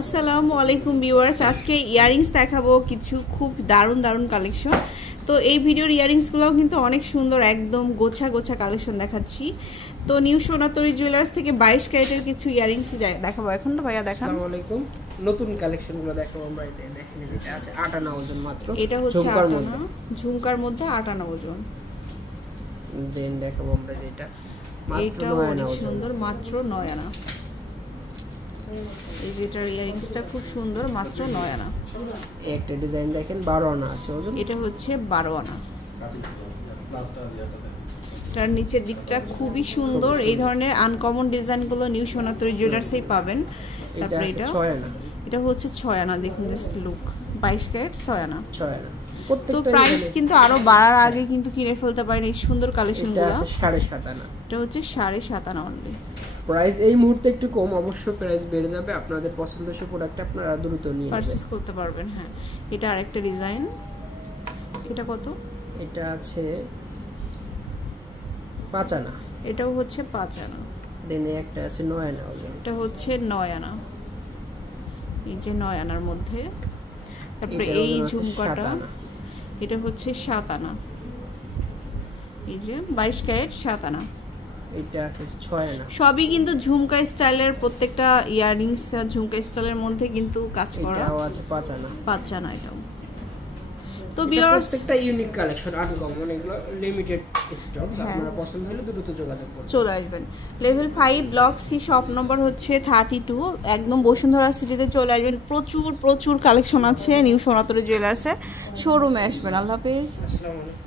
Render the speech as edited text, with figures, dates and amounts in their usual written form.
আসসালামু আলাইকুম ভিউয়ার্স, আজকে ইয়ারিংস দেখাবো কিছু খুব দারুণ দারুণ কালেকশন। তো এই ভিডিওর ইয়ারিংসগুলোও কিন্তু অনেক সুন্দর, একদম গোছা গোছা কালেকশন দেখাচ্ছি। তো নিউ সোনাতরি জুয়েলার্স থেকে 22 ক্যারেটের কিছু ইয়ারিংস দেখাবো এখন। তো ভাইয়া দেখান। আসসালামু আলাইকুম, নতুন কালেকশনগুলো দেখাবো আমরা। এটা দেখেন, এটা আছে 8 আনা ওজন মাত্র। এটা হচ্ছে ঝুমকার মধ্যে, ঝুমকার মধ্যে 8 আনা ওজন। দেন দেখাবো আমরা যেটা মাত্র 9 আনা ওজন, সুন্দর মাত্র 9 আনা। এই যেটার ইয়ারিংসটা খুব সুন্দর, মাত্র 9 আনা। একটা ডিজাইন দেখেন 12 আনা আছে ওজন। এটা হচ্ছে 12 আনা। তার নিচের দিকটা খুবই সুন্দর, এই ধরনের আনকমন ডিজাইনগুলো নিউ সোনাতরি জুয়েলার্সেই পাবেন। তারপরে এটা 6 আনা, এটা হচ্ছে 6 আনা। দেখুন জাস্ট লুক, 22 ক্যারেট 6 আনা। তো প্রাইস কিন্তু আরো বাড়ার আগে কিন্তু কিনে ফেলতে পারেন এই সুন্দর কালেকশনগুলো। এটা আছে 7.5 আনা। এটা হচ্ছে 7.5 আনা অনলি। প্রাইস এই মুহূর্তে একটু কম, অবশ্যই প্রাইস বেড়ে যাবে। আপনাদের পছন্দের প্রোডাক্ট আপনারা দ্রুত নিয়ে পারচেজ করতে পারবেন। হ্যাঁ, এটা আরেকটা ডিজাইন। এটা কত? এটা আছে 5 আনা। এটাও হচ্ছে 5 আনা। দেন একটা আছে 9 আনা ওজন। এটা হচ্ছে 9 আনা। এই যে 9 আনার মধ্যে। তারপরে এই ঝুমকাটা, এটা হচ্ছে 7 আনা। এই যে 22 ক্যারেট 7 আনা। এটা আছে 6 আনা। সবই কিন্তু ঝুমকা স্টাইলের, প্রত্যেকটা ইয়ারিংস ঝুমকা স্টাইলের মধ্যে কিন্তু কাজ করা। এটাও আছে 5 আনা। 5 আনা এটাও। তো ভিউয়ার্স, প্রত্যেকটা ইউনিক কালেকশন, আনকমন, এগুলো লিমিটেড স্টক। আপনারা পছন্দ হলে দ্রুত যোগাযোগ করুন, চলে আসবেন। Level 5 block C, shop number হচ্ছে 32, একদম বসুন্ধরা সিটিতে চলে আসবেন। প্রচুর প্রচুর কালেকশন আছে নিউ সোনাতরি জুয়েলার্সে, শোরুমে আসবেন। আল্লাহ হাফেজ। আসসালামু আলাইকুম।